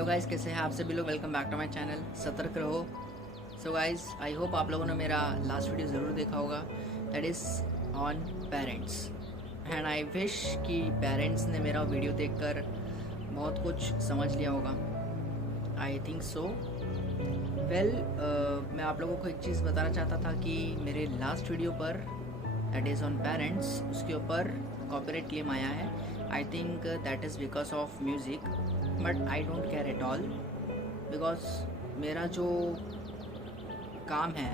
Hello guys, कैसे हैं आप सभी लोग। Welcome back to my channel. सतर्क रहो। सो गाइस, आई होप आप लोगों ने मेरा लास्ट वीडियो ज़रूर देखा होगा, that is on parents. And I wish कि पेरेंट्स ने मेरा वीडियो देखकर बहुत कुछ समझ लिया होगा। आई थिंक सो। वेल, मैं आप लोगों को एक चीज़ बताना चाहता था कि मेरे लास्ट वीडियो पर, दैट इज़ ऑन पेरेंट्स, उसके ऊपर कॉपीराइट क्लेम आया है। I think that is because of music, but I don't care at all, because मेरा जो काम है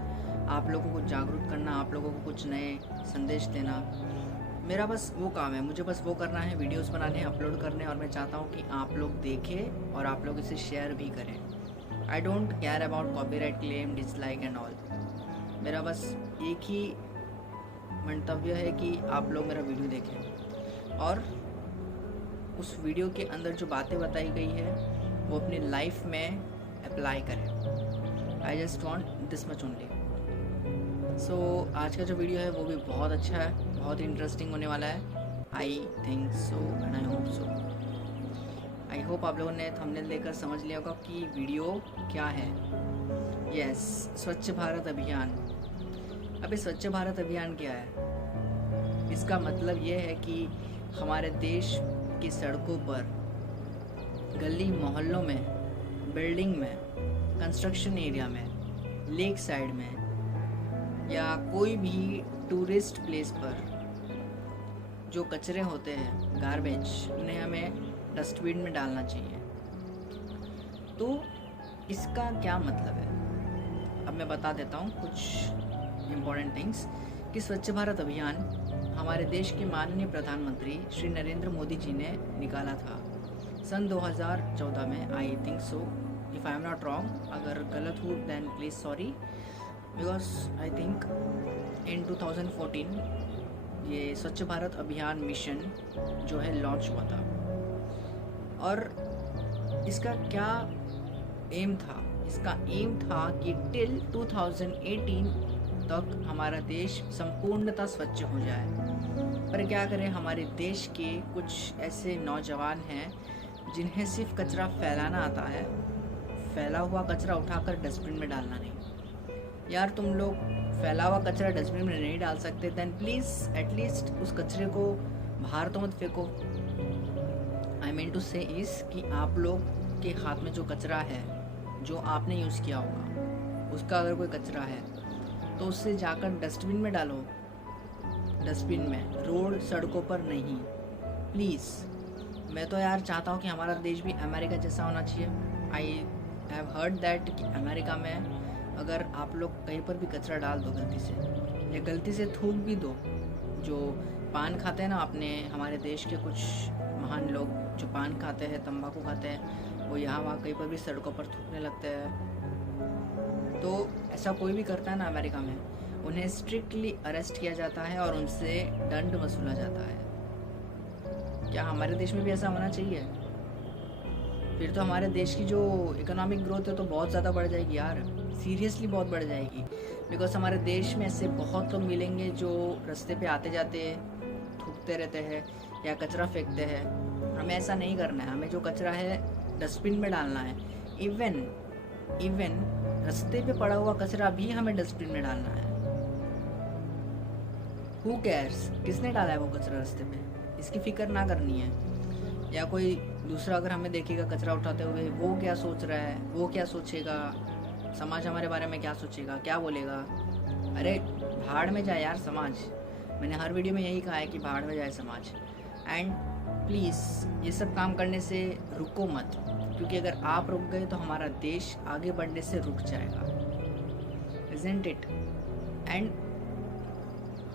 आप लोगों को जागरूक करना, आप लोगों को कुछ नए संदेश देना, मेरा बस वो काम है। मुझे बस वो करना है, वीडियोस बनाने हैं, अपलोड करने हैं, और मैं चाहता हूँ कि आप लोग देखें और आप लोग इसे शेयर भी करें। I don't care about copyright claim, dislike and all. मेरा बस एक ही मंतव्य है कि आप लोग मेरा वीडियो देखें और उस वीडियो के अंदर जो बातें बताई गई है वो अपनी लाइफ में अप्लाई करें। I just want this much only. So आज का जो वीडियो है वो भी बहुत अच्छा है, बहुत इंटरेस्टिंग होने वाला है। आई think so and I hope so. I hope आप लोगों ने थंबनेल देखकर समझ लिया होगा कि वीडियो क्या है। यस, स्वच्छ भारत अभियान। अभी स्वच्छ भारत अभियान क्या है? इसका मतलब ये है कि हमारे देश की सड़कों पर, गली मोहल्लों में, बिल्डिंग में, कंस्ट्रक्शन एरिया में, लेक साइड में या कोई भी टूरिस्ट प्लेस पर जो कचरे होते हैं, गार्बेज, उन्हें हमें डस्टबिन में डालना चाहिए। तो इसका क्या मतलब है, अब मैं बता देता हूँ कुछ इम्पोर्टेंट थिंग्स। कि स्वच्छ भारत अभियान हमारे देश के माननीय प्रधानमंत्री श्री नरेंद्र मोदी जी ने निकाला था सन 2014 में। I think so, if I am not wrong. अगर गलत हूँ then please sorry, because I think in 2014 ये स्वच्छ भारत अभियान मिशन जो है लॉन्च हुआ था। और इसका क्या एम था? इसका एम था कि टिल 2018 तक हमारा देश संपूर्णतः स्वच्छ हो जाए। पर क्या करें, हमारे देश के कुछ ऐसे नौजवान हैं जिन्हें सिर्फ कचरा फैलाना आता है, फैला हुआ कचरा उठाकर डस्टबिन में डालना नहीं। यार, तुम लोग फैला हुआ कचरा डस्टबिन में नहीं डाल सकते, देन प्लीज़ एटलीस्ट उस कचरे को बाहर तो मत फेंको। आई मीन टू से इस कि आप लोग के हाथ में जो कचरा है, जो आपने यूज़ किया होगा, उसका अगर कोई कचरा है तो उससे जाकर डस्टबिन में डालो। डस्टबिन में, रोड सड़कों पर नहीं, प्लीज़। मैं तो यार चाहता हूँ कि हमारा देश भी अमेरिका जैसा होना चाहिए। आई हैव हर्ड दैट कि अमेरिका में अगर आप लोग कहीं पर भी कचरा डाल दो गलती से, या गलती से थूक भी दो, जो पान खाते हैं ना अपने, हमारे देश के कुछ महान लोग जो पान खाते हैं, तंबाकू खाते हैं, वो यहाँ वहाँ कहीं पर भी सड़कों पर थूकने लगते हैं। तो ऐसा कोई भी करता है ना अमेरिका में, उन्हें स्ट्रिक्टली अरेस्ट किया जाता है और उनसे दंड वसूला जाता है। क्या हमारे देश में भी ऐसा होना चाहिए? फिर तो हमारे देश की जो इकोनॉमिक ग्रोथ है तो बहुत ज़्यादा बढ़ जाएगी यार, सीरियसली बहुत बढ़ जाएगी। बिकॉज हमारे देश में ऐसे बहुत लोग मिलेंगे जो रास्ते पे आते जाते थूकते रहते हैं या कचरा फेंकते हैं। हमें ऐसा नहीं करना है, हमें जो कचरा है डस्टबिन में डालना है। इवन रास्ते पे पड़ा हुआ कचरा भी हमें डस्टबिन में डालना है। हु केयर्स किसने डाला है वो कचरा रास्ते पे, इसकी फिक्र ना करनी है। या कोई दूसरा अगर हमें देखेगा कचरा उठाते हुए, वो क्या सोच रहा है, वो क्या सोचेगा, समाज हमारे बारे में क्या सोचेगा, क्या बोलेगा। अरे भाड़ में जाए यार समाज। मैंने हर वीडियो में यही कहा है कि भाड़ में जाए समाज। एंड प्लीज़ ये सब काम करने से रुको मत, क्योंकि अगर आप रुक गए तो हमारा देश आगे बढ़ने से रुक जाएगा, इज़न्ट इट? एंड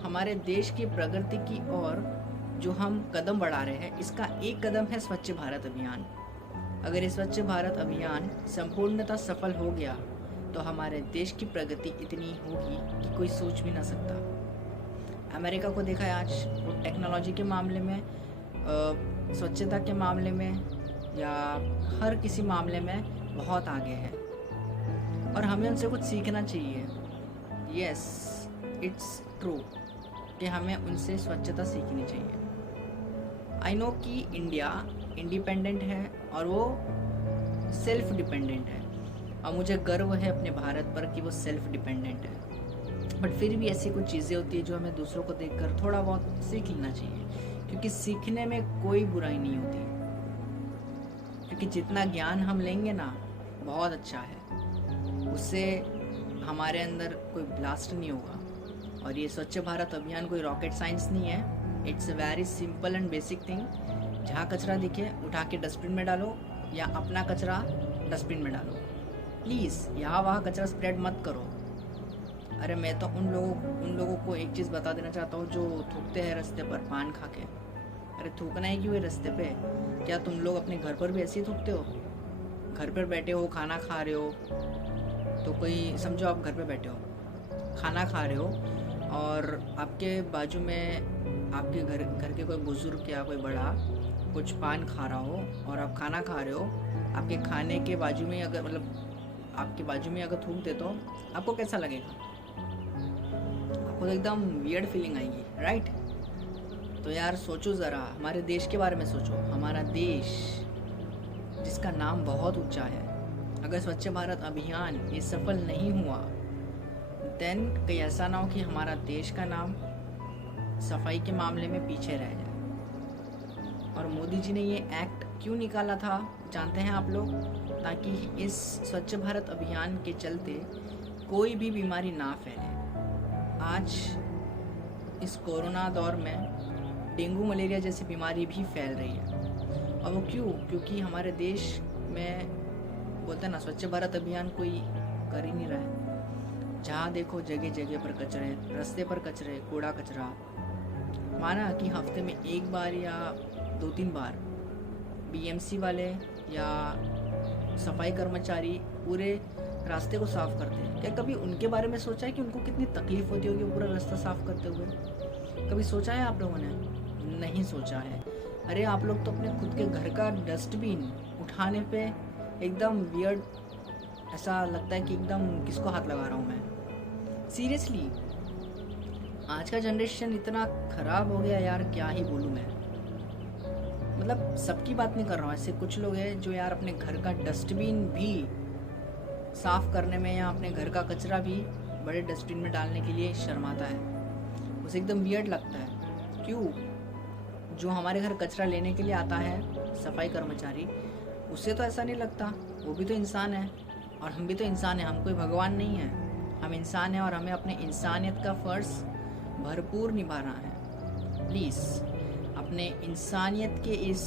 हमारे देश की प्रगति की ओर जो हम कदम बढ़ा रहे हैं, इसका एक कदम है स्वच्छ भारत अभियान। अगर ये स्वच्छ भारत अभियान संपूर्णतः सफल हो गया तो हमारे देश की प्रगति इतनी होगी कि कोई सोच भी ना सकता। अमेरिका को देखा है आज, वो टेक्नोलॉजी के मामले में, स्वच्छता के मामले में, या हर किसी मामले में बहुत आगे है और हमें उनसे कुछ सीखना चाहिए। यस, इट्स ट्रू कि हमें उनसे स्वच्छता सीखनी चाहिए। आई नो कि इंडिया इंडिपेंडेंट है और वो सेल्फ डिपेंडेंट है, और मुझे गर्व है अपने भारत पर कि वो सेल्फ डिपेंडेंट है। बट फिर भी ऐसी कुछ चीज़ें होती है जो हमें दूसरों को देखकर थोड़ा बहुत सीख लेना चाहिए, क्योंकि सीखने में कोई बुराई नहीं होती, क्योंकि जितना ज्ञान हम लेंगे ना बहुत अच्छा है, उससे हमारे अंदर कोई ब्लास्ट नहीं होगा। और ये स्वच्छ भारत अभियान कोई रॉकेट साइंस नहीं है, it's a very simple and basic thing. जहाँ कचरा दिखे उठा के डस्टबिन में डालो, या अपना कचरा डस्टबिन में डालो। प्लीज़ यहाँ वहाँ कचरा स्प्रेड मत करो। अरे मैं तो उन लोगों को एक चीज़ बता देना चाहता हूँ जो थूकते हैं रास्ते पर पान खा के। अरे थूकना ही क्यों है रास्ते पे? क्या तुम लोग अपने घर पर भी ऐसे ही थूकते हो? घर पर बैठे हो, खाना खा रहे हो, तो कोई समझो आप घर पे बैठे हो, खाना खा रहे हो, और आपके बाजू में आपके घर के कोई बुजुर्ग या कोई बड़ा कुछ पान खा रहा हो और आप खाना खा रहे हो, आपके खाने के बाजू में अगर आपके बाजू में अगर थूक दे तो आपको कैसा लगेगा? आपको तो एकदम वियर्ड फीलिंग आएगी, राइट? तो यार सोचो ज़रा, हमारे देश के बारे में सोचो। हमारा देश जिसका नाम बहुत ऊंचा है, अगर स्वच्छ भारत अभियान ये सफल नहीं हुआ, देन कहीं ऐसा ना हो कि हमारा देश का नाम सफाई के मामले में पीछे रह जाए। और मोदी जी ने ये एक्ट क्यों निकाला था जानते हैं आप लोग? ताकि इस स्वच्छ भारत अभियान के चलते कोई भी बीमारी ना फैले। आज इस कोरोना दौर में डेंगू मलेरिया जैसी बीमारी भी फैल रही है, और वो क्यों? क्योंकि हमारे देश में बोलते हैं ना, स्वच्छ भारत अभियान कोई कर ही नहीं रहा है। जहाँ देखो जगह जगह पर कचरे, रास्ते पर कचरे, कूड़ा कचरा। माना कि हफ्ते में एक बार या 2-3 बार बीएमसी वाले या सफाई कर्मचारी पूरे रास्ते को साफ करते हैं। क्या कभी उनके बारे में सोचा है कि उनको कितनी तकलीफ होती होगी पूरा रास्ता साफ करते हुए? कभी सोचा है आप लोगों ने? नहीं सोचा है। अरे आप लोग तो अपने खुद के घर का डस्टबिन उठाने पे एकदम वियर्ड, ऐसा लगता है कि एकदम किसको हाथ लगा रहा हूँ मैं। सीरियसली आज का जनरेशन इतना ख़राब हो गया यार, क्या ही बोलूँ मैं। मतलब सबकी बात नहीं कर रहा हूँ, ऐसे कुछ लोग हैं जो यार अपने घर का डस्टबिन भी साफ़ करने में या अपने घर का कचरा भी बड़े डस्टबिन में डालने के लिए शर्माता है। उसे एकदम वियर्ड लगता है। क्यों? जो हमारे घर कचरा लेने के लिए आता है सफाई कर्मचारी, उससे तो ऐसा नहीं लगता, वो भी तो इंसान है और हम भी तो इंसान हैं, हम कोई भगवान नहीं है। हम इंसान हैं और हमें अपने इंसानियत का फ़र्ज़ भरपूर निभाना है। प्लीज़ अपने इंसानियत के इस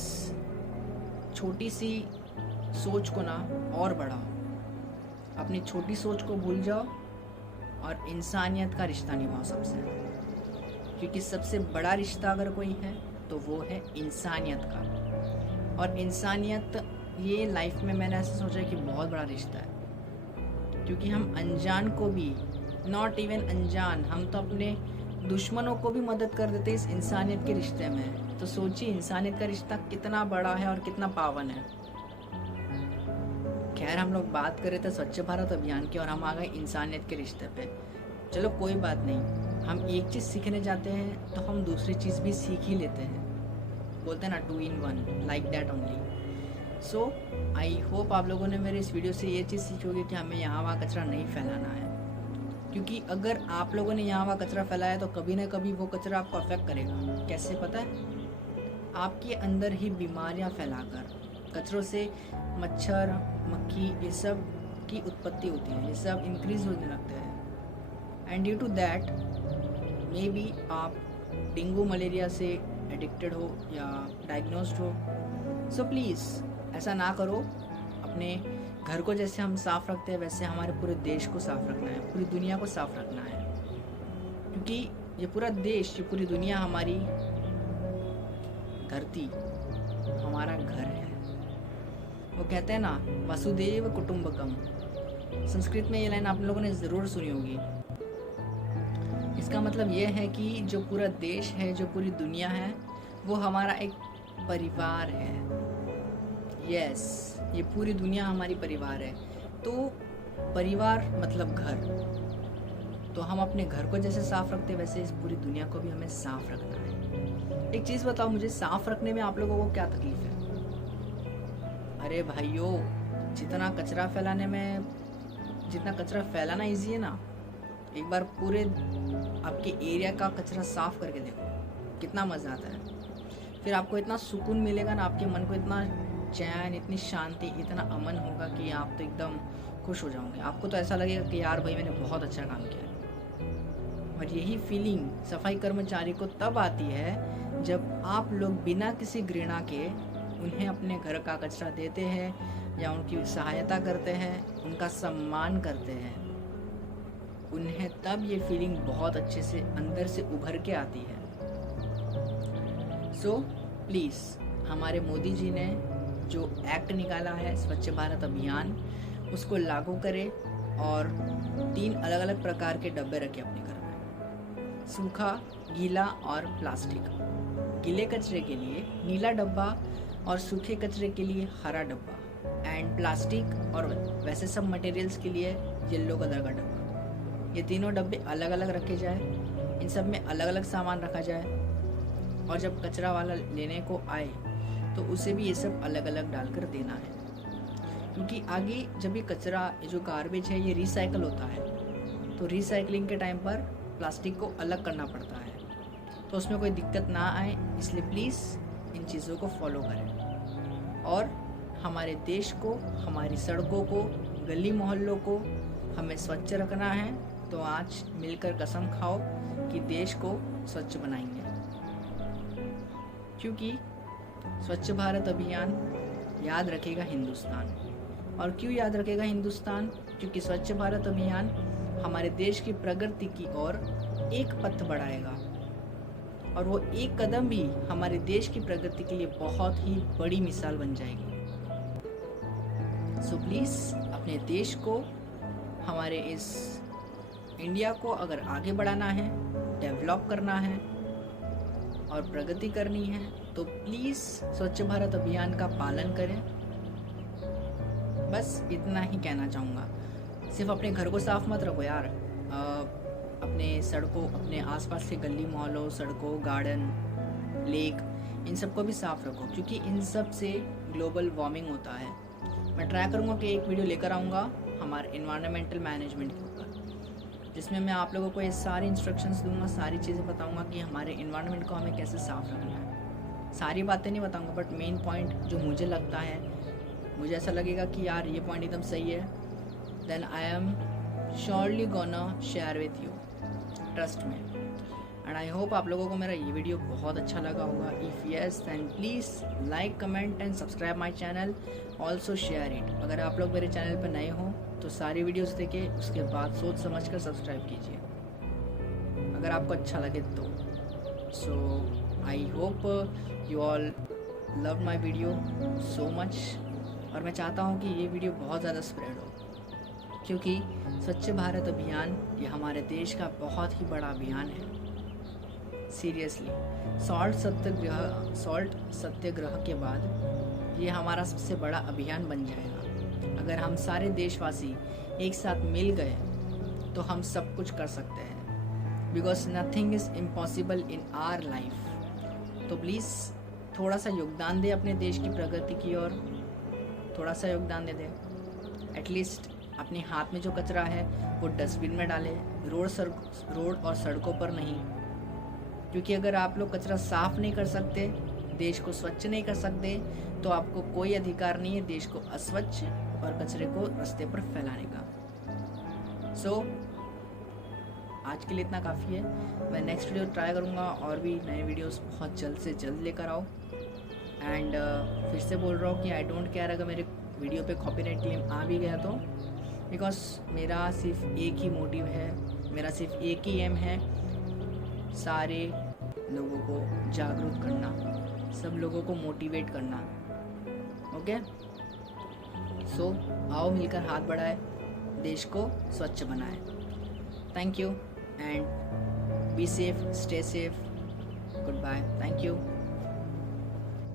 छोटी सी सोच को ना और बढ़ाओ। अपनी छोटी सोच को भूल जाओ और इंसानियत का रिश्ता निभाओ सबसे, क्योंकि सबसे बड़ा रिश्ता अगर कोई है तो वो है इंसानियत का। और इंसानियत ये लाइफ में मैंने ऐसा सोचा है कि बहुत बड़ा रिश्ता है, क्योंकि हम अनजान को भी, नॉट इवन अनजान, हम तो अपने दुश्मनों को भी मदद कर देते इस इंसानियत के रिश्ते में। तो सोचिए इंसानियत का रिश्ता कितना बड़ा है और कितना पावन है। खैर हम लोग बात कर रहे थे स्वच्छ भारत अभियान की और हम आ गए इंसानियत के रिश्ते पे। चलो कोई बात नहीं, हम एक चीज़ सीखने जाते हैं तो हम दूसरी चीज़ भी सीख ही लेते हैं। बोलते हैं ना 2 in 1, like that only. So I hope आप लोगों ने मेरे इस वीडियो से ये चीज़ सीखी होगी कि हमें यहाँ वहाँ कचरा नहीं फैलाना है, क्योंकि अगर आप लोगों ने यहाँ वहाँ कचरा फैलाया तो कभी ना कभी वो कचरा आपको अफेक्ट करेगा। कैसे पता है? आपके अंदर ही बीमारियाँ फैलाकर। कचरों से मच्छर, मक्खी, ये सब की उत्पत्ति होती है, ये सब इंक्रीज होने लगते हैं, and due to that maybe आप डेंगू मलेरिया से एडिक्टेड हो या डायग्नोस्ड हो। सो प्लीज़ ऐसा ना करो। अपने घर को जैसे हम साफ़ रखते हैं वैसे हमारे पूरे देश को साफ़ रखना है, पूरी दुनिया को साफ़ रखना है, क्योंकि ये पूरा देश, ये पूरी दुनिया हमारी धरती, हमारा घर है। वो कहते हैं ना वसुदेव कुटुंबकम, संस्कृत में ये लाइन आप लोगों ने ज़रूर सुनी होगी। इसका मतलब ये है कि जो पूरा देश है, जो पूरी दुनिया है, वो हमारा एक परिवार है। यस, ये पूरी दुनिया हमारी परिवार है। तो परिवार मतलब घर। तो हम अपने घर को जैसे साफ रखते हैं वैसे इस पूरी दुनिया को भी हमें साफ रखना है। एक चीज़ बताओ मुझे, साफ रखने में आप लोगों को क्या तकलीफ है? अरे भाइयों, जितना कचरा फैलाने में, जितना कचरा फैलाना ईजी है ना, एक बार पूरे आपके एरिया का कचरा साफ़ करके देखो, कितना मज़ा आता है। फिर आपको इतना सुकून मिलेगा ना, आपके मन को इतना चैन, इतनी शांति, इतना अमन होगा कि आप तो एकदम खुश हो जाओगे। आपको तो ऐसा लगेगा कि यार भाई मैंने बहुत अच्छा काम किया है। और यही फीलिंग सफाई कर्मचारी को तब आती है जब आप लोग बिना किसी घृणा के उन्हें अपने घर का कचरा देते हैं या उनकी सहायता करते हैं, उनका सम्मान करते हैं। उन्हें तब ये फीलिंग बहुत अच्छे से अंदर से उभर के आती है। सो प्लीज़, हमारे मोदी जी ने जो एक्ट निकाला है स्वच्छ भारत अभियान, उसको लागू करें और 3 अलग अलग प्रकार के डब्बे रखें अपने घर में, सूखा, गीला और प्लास्टिक। गीले कचरे के लिए नीला डब्बा और सूखे कचरे के लिए हरा डब्बा, एंड प्लास्टिक और वैसे सब मटेरियल्स के लिए येलो कलर का डब्बा। ये तीनों डब्बे अलग अलग रखे जाए, इन सब में अलग अलग सामान रखा जाए, और जब कचरा वाला लेने को आए तो उसे भी ये सब अलग अलग डालकर देना है। क्योंकि आगे जब ये कचरा, जो गार्बेज है, ये रिसाइकल होता है, तो रिसाइकलिंग के टाइम पर प्लास्टिक को अलग करना पड़ता है, तो उसमें कोई दिक्कत ना आए, इसलिए प्लीज़ इन चीज़ों को फॉलो करें। और हमारे देश को, हमारी सड़कों को, गली मोहल्लों को हमें स्वच्छ रखना है। तो आज मिलकर कसम खाओ कि देश को स्वच्छ बनाएंगे। क्योंकि स्वच्छ भारत अभियान याद रखेगा हिंदुस्तान। और क्यों याद रखेगा हिंदुस्तान? क्योंकि स्वच्छ भारत अभियान हमारे देश की प्रगति की ओर एक पथ बढ़ाएगा, और वो एक कदम भी हमारे देश की प्रगति के लिए बहुत ही बड़ी मिसाल बन जाएगी। सो प्लीज़, अपने देश को, हमारे इस इंडिया को अगर आगे बढ़ाना है, डेवलप करना है और प्रगति करनी है, तो प्लीज़ स्वच्छ भारत अभियान का पालन करें। बस इतना ही कहना चाहूँगा। सिर्फ अपने घर को साफ मत रखो यार, अपने सड़कों, अपने आसपास के गली मोहल्लों, सड़कों, गार्डन, लेक, इन सबको भी साफ रखो, क्योंकि इन सब से ग्लोबल वार्मिंग होता है। मैं ट्राई करूँगा कि एक वीडियो लेकर आऊँगा हमारे इन्वायरमेंटल मैनेजमेंट के ऊपर, जिसमें मैं आप लोगों को ये सारी इंस्ट्रक्शंस दूंगा, सारी चीज़ें बताऊंगा कि हमारे इन्वायरमेंट को हमें कैसे साफ रखना है। सारी बातें नहीं बताऊंगा, बट मेन पॉइंट जो मुझे लगता है, मुझे ऐसा लगेगा कि यार ये पॉइंट एकदम सही है, then I am surely gonna share with you, trust में। एंड आई होप आप लोगों को मेरा ये वीडियो बहुत अच्छा लगा होगा। If yes, then please like, comment and subscribe my channel, also share it. अगर आप लोग मेरे चैनल पर नए हो तो सारी वीडियोस देखें, उसके बाद सोच समझ कर सब्सक्राइब कीजिए अगर आपको अच्छा लगे तो। So I hope you all love my video so much, और मैं चाहता हूँ कि ये वीडियो बहुत ज़्यादा स्प्रेड हो, क्योंकि स्वच्छ भारत अभियान ये हमारे देश का बहुत ही बड़ा अभियान है। सीरियसली, सॉल्ट सत्याग्रह के बाद ये हमारा सबसे बड़ा अभियान बन जाएगा। अगर हम सारे देशवासी एक साथ मिल गए तो हम सब कुछ कर सकते हैं, because nothing is impossible in our life. तो प्लीज़ थोड़ा सा योगदान दें अपने देश की प्रगति की ओर, थोड़ा सा योगदान दे दें। एटलीस्ट अपने हाथ में जो कचरा है वो डस्टबिन में डालें, रोड और सड़कों पर नहीं। क्योंकि अगर आप लोग कचरा साफ नहीं कर सकते, देश को स्वच्छ नहीं कर सकते, तो आपको कोई अधिकार नहीं है देश को अस्वच्छ और कचरे को रास्ते पर फैलाने का। सो आज के लिए इतना काफ़ी है। मैं नेक्स्ट वीडियो ट्राई करूँगा और भी नए वीडियोस बहुत जल्द से जल्द लेकर आओ। एंड फिर से बोल रहा हूँ कि आई डोंट केयर अगर मेरे वीडियो पे कॉपीराइट क्लेम आ भी गया तो, बिकॉज मेरा सिर्फ एक ही मोटिव है, मेरा सिर्फ एक ही एम है, सारे लोगों को जागरूक करना, सब लोगों को मोटिवेट करना। ओके, सो आओ मिलकर हाथ बढ़ाए, देश को स्वच्छ बनाए। Thank you and be safe, stay safe, goodbye, thank you.